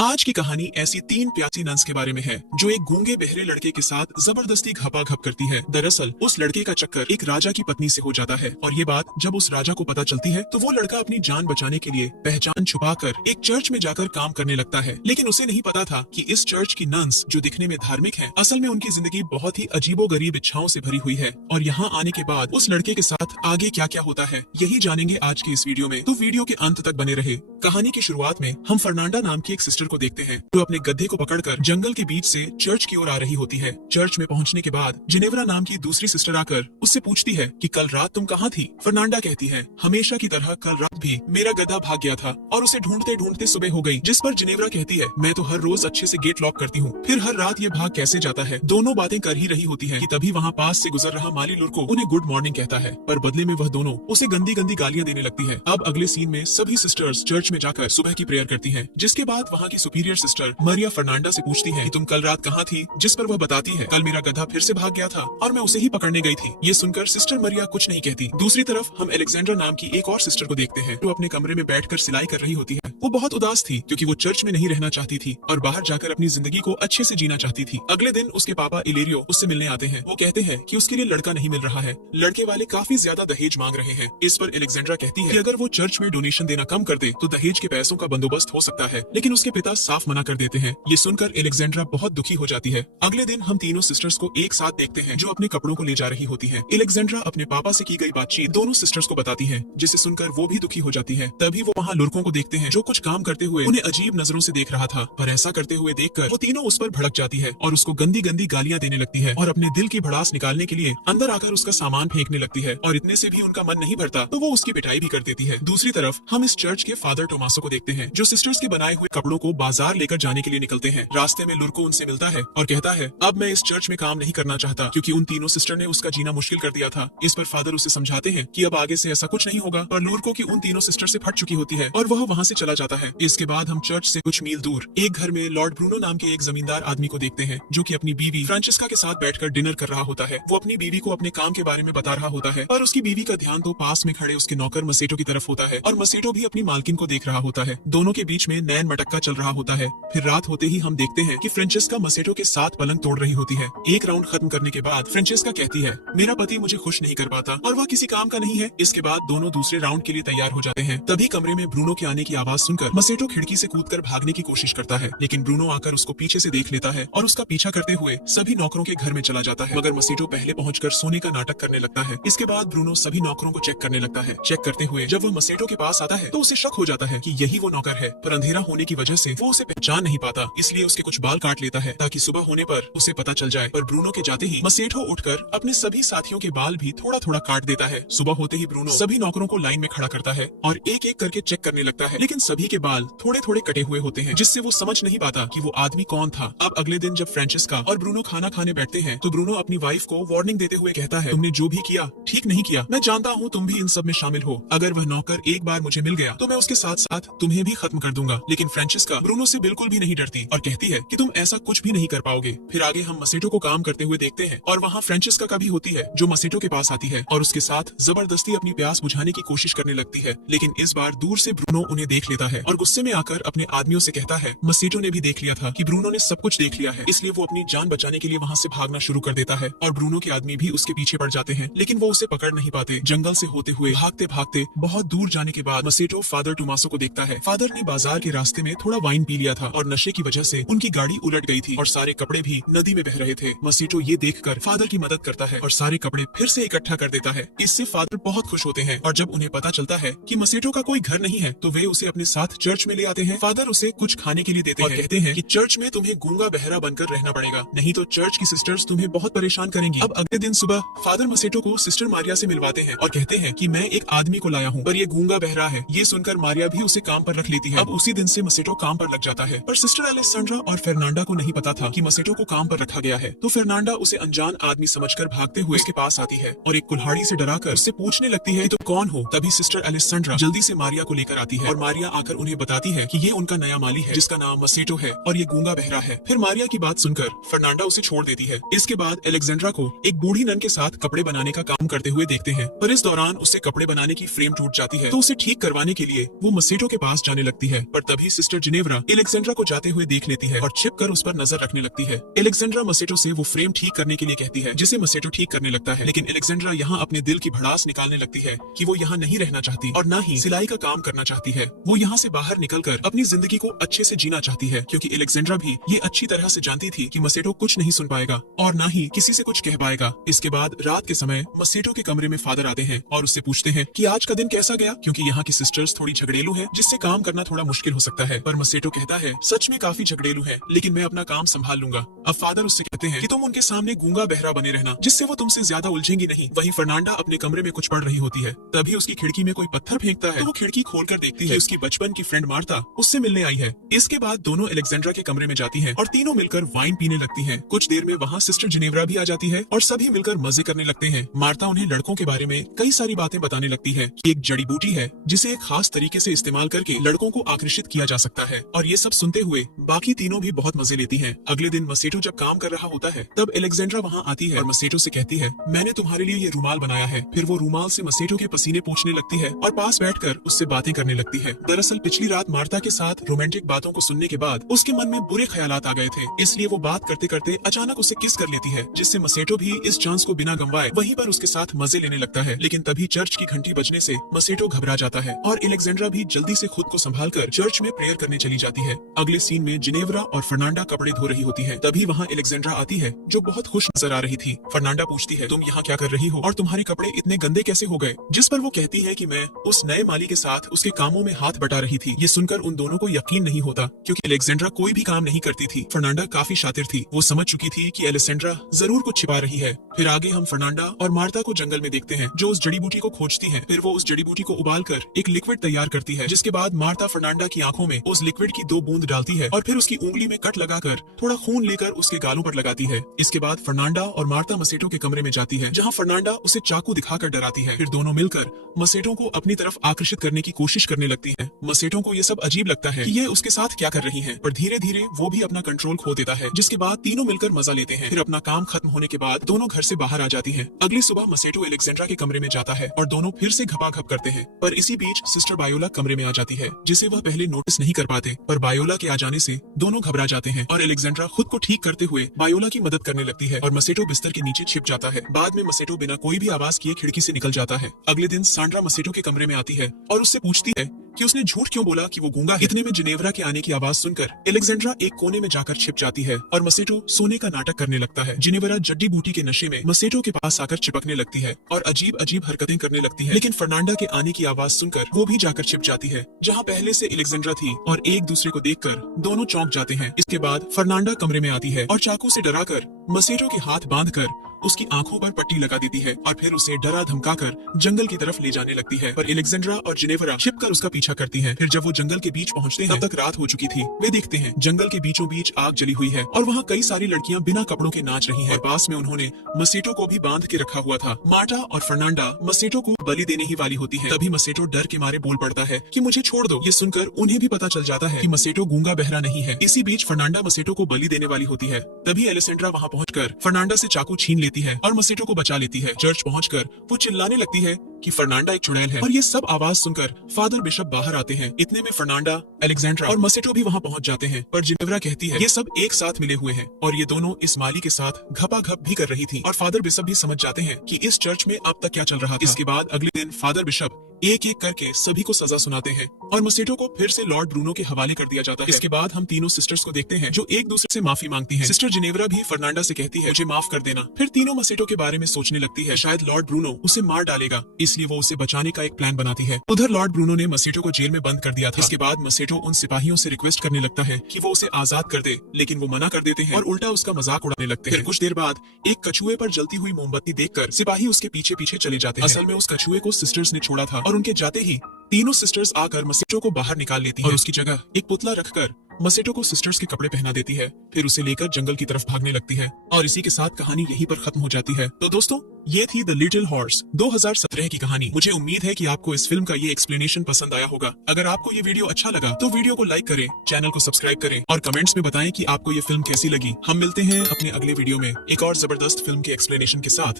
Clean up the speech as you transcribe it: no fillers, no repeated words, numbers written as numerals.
आज की कहानी ऐसी तीन प्यासी नन्स के बारे में है जो एक गूंगे बहरे लड़के के साथ जबरदस्ती घपाघप करती है। दरअसल उस लड़के का चक्कर एक राजा की पत्नी से हो जाता है और ये बात जब उस राजा को पता चलती है तो वो लड़का अपनी जान बचाने के लिए पहचान छुपाकर एक चर्च में जाकर काम करने लगता है। लेकिन उसे नहीं पता था कि इस चर्च की नन्स जो दिखने में धार्मिक है, असल में उनकी जिंदगी बहुत ही अजीबोगरीब इच्छाओं से भरी हुई है। और यहाँ आने के बाद उस लड़के के साथ आगे क्या क्या होता है यही जानेंगे आज के इस वीडियो में, तो वीडियो के अंत तक बने रहे। कहानी की शुरुआत में हम फर्नांडा नाम की एक सिस्टर को देखते हैं जो अपने गधे को पकड़कर जंगल के बीच से चर्च की ओर आ रही होती है। चर्च में पहुंचने के बाद जिनेवरा नाम की दूसरी सिस्टर आकर उससे पूछती है कि कल रात तुम कहाँ थी। फर्नांडा कहती है, हमेशा की तरह कल रात भी मेरा गधा भाग गया था और उसे ढूंढते ढूंढते सुबह हो गई। जिस पर जिनेवरा कहती है, मैं तो हर रोज अच्छे से गेट लॉक करती हूँ, फिर हर रात ये भाग कैसे जाता है। दोनों बातें कर ही रही होती है कि तभी वहाँ पास से गुजर रहा माली लुड़को उन्हें गुड मॉर्निंग कहता है, पर बदले में वह दोनों उसे गंदी गंदी गालियाँ देने लगती है। अब अगले सीन में सभी सिस्टर्स चर्च में जाकर सुबह की प्रेयर करती हैं, जिसके बाद वहाँ की सुपीरियर सिस्टर मरिया फर्नांडा से पूछती है कि तुम कल रात कहाँ थी, जिस पर वह बताती है, कल मेरा गधा फिर से भाग गया था और मैं उसे ही पकड़ने गई थी। ये सुनकर सिस्टर मरिया कुछ नहीं कहती। दूसरी तरफ हम एलेक्जेंड्रा नाम की एक और सिस्टर को देखते हैं जो अपने कमरे में बैठकर सिलाई कर रही होती है। वो बहुत उदास थी क्योंकि वो चर्च में नहीं रहना चाहती थी और बाहर जाकर अपनी जिंदगी को अच्छे से जीना चाहती थी। अगले दिन उसके पापा इलेरियो उससे मिलने आते हैं। वो कहते हैं कि उसके लिए लड़का नहीं मिल रहा है, लड़के वाले काफी ज्यादा दहेज मांग रहे हैं। इस पर एलेक्जेंड्रा कहती है कि अगर वो चर्च में डोनेशन देना कम कर दे तो दहेज के पैसों का बंदोबस्त हो सकता है, लेकिन उसके पिता साफ मना कर देते हैं। ये सुनकर एलेक्जेंड्रा बहुत दुखी हो जाती है। अगले दिन हम तीनों सिस्टर्स को एक साथ देखते हैं जो अपने कपड़ों को ले जा रही होती हैं। एलेक्जेंड्रा अपने पापा से की गई बातचीत दोनों सिस्टर्स को बताती है, जिसे सुनकर वो भी दुखी हो जाती है। तभी वो वहाँ लुड़कों को देखते हैं जो कुछ काम करते हुए उन्हें अजीब नजरों से देख रहा था, पर ऐसा करते हुए देखकर वो तीनों उस पर भड़क जाती है और उसको गंदी गंदी गालियां देने लगती है और अपने दिल की भड़ास निकालने के लिए अंदर आकर उसका सामान फेंकने लगती है। और इतने से भी उनका मन नहीं भरता तो वो उसकी पिटाई भी कर देती है। दूसरी तरफ हम इस चर्च के फादर टोमासो को देखते हैं जो सिस्टर्स के बनाए हुए कपड़ों को बाजार लेकर जाने के लिए निकलते हैं। रास्ते में लुड़को उनसे मिलता है और कहता है, अब मैं इस चर्च में काम नहीं करना चाहता क्योंकि उन तीनों सिस्टर ने उसका जीना मुश्किल कर दिया था। इस पर फादर उसे समझाते हैं कि अब आगे से ऐसा कुछ नहीं होगा, पर लुड़को की उन तीनों सिस्टर से फट चुकी होती है और वह वहाँ से चला जाता है। इसके बाद हम चर्च से कुछ मील दूर एक घर में लॉर्ड ब्रूनो नाम के एक जमींदार आदमी को देखते हैं जो कि अपनी बीवी फ्रांसिस्का के साथ बैठकर डिनर कर रहा होता है। वो अपनी बीवी को अपने काम के बारे में बता रहा होता है पर उसकी बीवी का ध्यान तो पास में खड़े उसके नौकर मसेटो की तरफ होता है और मसेटो भी अपनी मालकिन को देख रहा होता है। दोनों के बीच में नैन मटक्का चल रहा होता है। फिर रात होते ही हम देखते हैं कि फ्रांसिस्का मसेटो के साथ पलंग तोड़ रही होती है। एक राउंड खत्म करने के बाद फ्रांसिस्का कहती है, मेरा पति मुझे खुश नहीं कर पाता और वह किसी काम का नहीं है। इसके बाद दोनों दूसरे राउंड के लिए तैयार हो जाते हैं। तभी कमरे में ब्रूनो के आने की आवाज सुनकर मसेटो खिड़की से कूदकर भागने की कोशिश करता है, लेकिन ब्रूनो आकर उसको पीछे से देख लेता है और उसका पीछा करते हुए सभी नौकरों के घर में चला जाता है। मगर मसेटो पहले पहुंचकर सोने का नाटक करने लगता है। इसके बाद ब्रूनो सभी नौकरों को चेक करने लगता है। चेक करते हुए जब वो मसेटो के पास आता है तो उसे शक हो जाता है कि यही वो नौकर है, पर अंधेरा होने की वजह से वो उसे पहचान नहीं पाता, इसलिए उसके कुछ बाल काट लेता है ताकि सुबह होने पर उसे पता चल जाए। पर ब्रूनो के जाते ही मसेटो उठकर अपने सभी साथियों के बाल भी थोड़ा थोड़ा काट देता है। सुबह होते ही ब्रूनो सभी नौकरों को लाइन में खड़ा करता है और एक एक करके चेक करने लगता है, लेकिन सभी के बाल थोड़े थोड़े कटे हुए होते हैं, जिससे वो समझ नहीं पाता कि वो आदमी कौन था। अब अगले दिन जब फ्रांसिस्का और ब्रूनो खाना खाने बैठते हैं तो ब्रूनो अपनी वाइफ को वार्निंग देते हुए कहता है, तुमने जो भी किया ठीक नहीं किया। मैं जानता हूँ तुम भी इन सब में शामिल हो। अगर वह नौकर एक बार मुझे मिल गया तो मैं उसके साथ साथ तुम्हें भी खत्म कर दूंगा। लेकिन फ्रांसिस्का ब्रूनो से बिल्कुल भी नहीं डरती और कहती है कि तुम ऐसा कुछ भी नहीं कर पाओगे। फिर आगे हम मसेटो को काम करते हुए देखते हैं और वहाँ फ्रांसिस्का का भी होती है जो मसेटो के पास आती है और उसके साथ जबरदस्ती अपनी प्यास बुझाने की कोशिश करने लगती है। लेकिन इस बार दूर से ब्रूनो उन्हें देख लेता है और गुस्से में आकर अपने आदमियों से कहता है, मसेटो ने भी देख लिया था कि ब्रूनो ने सब कुछ देख लिया है, इसलिए वो अपनी जान बचाने के लिए वहाँ से भागना शुरू कर देता है और ब्रूनो के आदमी भी उसके पीछे पड़ जाते हैं, लेकिन वो उसे पकड़ नहीं पाते। जंगल से होते हुए भागते भागते बहुत दूर जाने के बाद मसेटो फादर टोमासो को देखता है। फादर ने बाजार के रास्ते में थोड़ा वाइन पी लिया था और नशे की वजह से उनकी गाड़ी उलट गई थी और सारे कपड़े भी नदी में बह रहे थे। मसेटो ये देखकर फादर की मदद करता है और सारे कपड़े फिर से इकट्ठा कर देता है। इससे फादर बहुत खुश होते हैं और जब उन्हें पता चलता है कि मसेटो का कोई घर नहीं है तो वे उसे अपने साथ चर्च में ले आते हैं। फादर उसे कुछ खाने के लिए देते हैं और कहते हैं कि चर्च में तुम्हें गूंगा बहरा बनकर रहना पड़ेगा, नहीं तो चर्च की सिस्टर्स तुम्हें बहुत परेशान करेंगी। अब अगले दिन सुबह फादर मसेटो को सिस्टर मारिया से मिलवाते हैं और कहते हैं कि मैं एक आदमी को लाया हूँ पर ये गूंगा बहरा है। ये सुनकर मारिया भी उसे काम पर रख लेती है। अब उसी दिन से मसेटो काम पर लग जाता है, पर सिस्टर एलेसेंड्रा और फर्नांडा को नहीं पता था कि मसेटो को काम पर रखा गया है। तो फर्नांडा उसे अनजान आदमी समझकर भागते हुए उसके पास आती है और एक कुल्हाड़ी से डराकर उससे पूछने लगती है, तो कौन हो? तभी सिस्टर एलेसेंड्रा जल्दी से मारिया को लेकर आती है और मारिया आकर उन्हें बताती है कि ये उनका नया माली है जिसका नाम मसेटो है और ये गूंगा बहरा है। फिर मारिया की बात सुनकर फर्नांडा उसे छोड़ देती है। इसके बाद एलेक्जेंड्रा को एक बूढ़ी नन के साथ कपड़े बनाने का काम करते हुए देखते हैं, पर इस दौरान उससे कपड़े बनाने की फ्रेम टूट जाती है तो उसे ठीक करवाने के लिए वो मसेटो के पास जाने लगती है। पर तभी सिस्टर जिनेवरा जिनेवरा एलेक्जेंड्रा को जाते हुए देख लेती है और छिपकर उस पर नजर रखने लगती है। एलेक्जेंड्रा मसेटो से वो फ्रेम ठीक करने के लिए कहती है, जिसे मसेटो ठीक करने लगता है। लेकिन एलेक्जेंड्रा यहाँ अपने दिल की भड़ास निकालने लगती है कि वो यहाँ नहीं रहना चाहती और न ही सिलाई का काम करना चाहती है। वो यहाँ से बाहर निकलकर अपनी जिंदगी को अच्छे से जीना चाहती है, क्योंकि एलेक्जेंड्रा भी ये अच्छी तरह से जानती थी कि मसेटो कुछ नहीं सुन पाएगा और न ही किसी से कुछ कह पाएगा। इसके बाद रात के समय मसेटो के कमरे में फादर आते हैं और उससे पूछते हैं कि आज का दिन कैसा गया, क्योंकि यहाँ की सिस्टर्स थोड़ी झगड़ेलू हैं, जिससे काम करना थोड़ा मुश्किल हो सकता है। पर मसेटो कहता है, सच में काफी झगड़ेलू है, लेकिन मैं अपना काम संभाल लूंगा। अब फादर उससे कहते हैं कि तुम उनके सामने गूंगा बहरा बने रहना, जिससे वो तुमसे ज्यादा उलझेंगी नहीं। वहीं फर्नांडा अपने कमरे में कुछ पढ़ रही होती है, तभी उसकी खिड़की में कोई पत्थर फेंकता है तो वो खिड़की खोलकर देखती है उसकी बचपन की फ्रेंड मार्ता उससे मिलने आई है। इसके बाद दोनों एलेक्जेंड्रा के कमरे में जाती हैं और तीनों मिलकर वाइन पीने लगती हैं। कुछ देर में वहाँ सिस्टर जिनेवरा भी आ जाती है और सभी मिलकर मजे करने लगते हैं। मार्ता उन्हें लड़कों के बारे में कई सारी बातें बताने लगती है कि एक जड़ी बूटी है जिसे एक खास तरीके से इस्तेमाल करके लड़कों को आकर्षित किया जा सकता है। और ये सब सुनते हुए बाकी तीनों भी बहुत मजे लेती हैं। अगले दिन मसेटो जब काम कर रहा होता है तब एलेक्जेंड्रा वहाँ आती है और मसेटो से कहती है, मैंने तुम्हारे लिए ये रुमाल बनाया है। फिर वो रुमाल से मसेटो के पसीने पोंछने लगती है और पास बैठकर उससे बातें करने लगती है। दरअसल पिछली रात मार्ता के साथ रोमांटिक बातों को सुनने के बाद उसके मन में बुरे ख्यालात आ गए थे, इसलिए वो बात करते करते अचानक उसे किस कर लेती है, जिससे मसेटो भी इस चांस को बिना गंवाए वहीं पर उसके साथ मजे लेने लगता है। लेकिन तभी चर्च की घंटी बजने से मसेटो घबरा जाता है और एलेक्जेंड्रा भी जल्दी से खुद को संभालकर चर्च में प्रेयर करने चली जाती है। अगले सीन में जिनेवरा और फर्नांडा कपड़े धो रही होती है, तभी वहाँ एलेक्जेंड्रा आती है जो बहुत खुश नजर आ रही थी। फर्नांडा पूछती है, तुम यहाँ क्या कर रही हो और तुम्हारे कपड़े इतने गंदे कैसे हो गए, जिस पर वो कहती है कि मैं उस नए माली के साथ उसके कामों में हाथ बटा रही थी। ये सुनकर उन दोनों को यकीन नहीं होता, क्योंकि एलेक्जेंड्रा कोई भी काम नहीं करती थी। फर्नांडा काफी शातिर थी, वो समझ चुकी थी कि एलेक्जेंड्रा जरूर कुछ छिपा रही है। फिर आगे हम फर्नांडा और मार्ता को जंगल में देखते हैं, जो उस जड़ी बूटी को खोजती है। फिर वो उस जड़ी बूटी को उबालकर एक लिक्विड तैयार करती है, जिसके बाद मार्ता फर्नांडा की आंखों में उस लिक्विड की 2 बूंद डालती है और फिर उसकी उंगली में कट लगाकर थोड़ा खून लेकर उसके गालों पर लगाती है। इसके बाद फर्नांडा और मार्ता मसेटो के कमरे में जाती है, जहाँ फर्नांडा उसे चाकू दिखाकर डराती है। फिर दोनों मिलकर मसेटो को अपनी तरफ आकर्षित करने की कोशिश करने लगती है। मसेटो को ये सब अजीब लगता है कि ये उसके साथ क्या कर रही हैं, पर धीरे धीरे वो भी अपना कंट्रोल खो देता है, जिसके बाद तीनों मिलकर मजा लेते हैं। फिर अपना काम खत्म होने के बाद दोनों घर से बाहर आ जाती हैं। अगली सुबह मसेटो एलेक्जेंड्रा के कमरे में जाता है और दोनों फिर से घपाघप करते हैं, पर इसी बीच सिस्टर बायोला कमरे में आ जाती है, जिसे वह पहले नोटिस नहीं कर पाते। पर बायोला के आ जाने से दोनों घबरा जाते हैं और एलेक्जेंड्रा खुद को ठीक करते हुए बायोला की मदद करने लगती है और मसेटो बिस्तर के नीचे छिप जाता है। बाद में मसेटो बिना कोई भी आवाज किए खिड़की से निकल जाता है। अगले दिन सांड्रा मसेटो के कमरे में आती है और उससे पूछती है कि उसने झूठ क्यों बोला कि वो गूंगा है। इतने में जिनेवरा के आने की आवाज सुनकर एलेक्जेंड्रा एक कोने में जाकर छिप जाती है और मसेटो सोने का नाटक करने लगता है। जिनेवरा जड्डी बूटी के नशे में मसेटो के पास आकर चिपकने लगती है और अजीब अजीब हरकतें करने लगती है। लेकिन फर्नांडा के आने की आवाज सुनकर वो भी जाकर छिप जाती है, जहाँ पहले से एलेक्जेंड्रा थी, और एक दूसरे को देखकर दोनों चौंक जाते हैं। इसके बाद फर्नांडा कमरे में आती है और चाकू से डराकर मसेटो के हाथ बांधकर उसकी आंखों पर पट्टी लगा देती है और फिर उसे डरा धमकाकर जंगल की तरफ ले जाने लगती है। पर एलेक्जेंड्रा और जिनेवरा छिपकर उसका पीछा करती हैं। फिर जब वो जंगल के बीच पहुंचते हैं, तब तक रात हो चुकी थी। वे देखते हैं जंगल के बीचों बीच आग जली हुई है और वहाँ कई सारी लड़कियां बिना कपड़ों के नाच रही हैं। और पास में उन्होंने मसेटो को भी बांध के रखा हुआ था। मार्टा और फर्नांडा मसेटो को बलि देने ही वाली होती है। तभी मसेटो डर के मारे बोल पड़ता है कि मुझे छोड़ दो। ये सुनकर उन्हें भी पता चल जाता है कि मसेटो गूंगा बहरा नहीं है। इसी बीच फर्नांडा मसेटो को बलि देने वाली होती है। तभी एलेक्जेंड्रा वहाँ पहुंचकर फर्नांडा से चाकू छीन लेती है और मसेटो को बचा लेती है। चर्च पहुंचकर वो चिल्लाने लगती है कि फर्नांडा एक चुड़ैल है। और ये सब आवाज सुनकर फादर बिशप बाहर आते हैं। इतने में फर्नांडा, एलेक्जेंड्रा और मसेटो भी वहाँ पहुंच जाते हैं। पर जिनेवरा कहती है ये सब एक साथ मिले हुए हैं और ये दोनों इस माली के साथ घपाघप भी कर रही थी। और फादर बिशप भी समझ जाते हैं कि इस चर्च में अब तक क्या चल रहा था। इसके बाद अगले दिन फादर बिशप एक एक करके सभी को सजा सुनाते हैं और मसेटो को फिर से लॉर्ड ब्रूनो के हवाले कर दिया जाता है। इसके बाद हम तीनों सिस्टर्स को देखते हैं जो एक दूसरे से माफी मांगती हैं। सिस्टर जिनेवरा भी फर्नांडा से कहती है मुझे माफ कर देना। फिर तीनों मसेटो के बारे में सोचने लगती है, शायद लॉर्ड ब्रूनो उसे मार डालेगा, इसलिए वो उसे बचाने का एक प्लान बनाती है। उधर लॉर्ड ब्रूनो ने मसेटो को जेल में बंद कर दिया था। इसके बाद मसेटो उन सिपाहियों से रिक्वेस्ट करने लगता है कि वो उसे आजाद कर दे, लेकिन वो मना कर देते हैं और उल्टा उसका मजाक उड़ाने लगते हैं। फिर कुछ देर बाद एक कछुए पर जलती हुई मोमबत्ती देखकर सिपाही उसके पीछे पीछे चले जाते हैं। असल में उस कछुए को सिस्टर्स ने छोड़ा था और उनके जाते ही तीनों सिस्टर्स आकर मसेटो को बाहर निकाल लेती हैं और उसकी जगह एक पुतला रखकर मसेटो को सिस्टर्स के कपड़े पहना देती है। फिर उसे लेकर जंगल की तरफ भागने लगती है और इसी के साथ कहानी यहीं पर खत्म हो जाती है। तो दोस्तों, ये थी द लिटिल हॉर्स 2017 की कहानी। मुझे उम्मीद है कि आपको इस फिल्म का ये एक्सप्लेनेशन पसंद आया होगा। अगर आपको ये वीडियो अच्छा लगा तो वीडियो को लाइक करें, चैनल को सब्सक्राइब करें और कमेंट्स में बताएं कि आपको ये फिल्म कैसी लगी। हम मिलते हैं अपने अगले वीडियो में एक और जबरदस्त फिल्म के एक्सप्लेनेशन के साथ।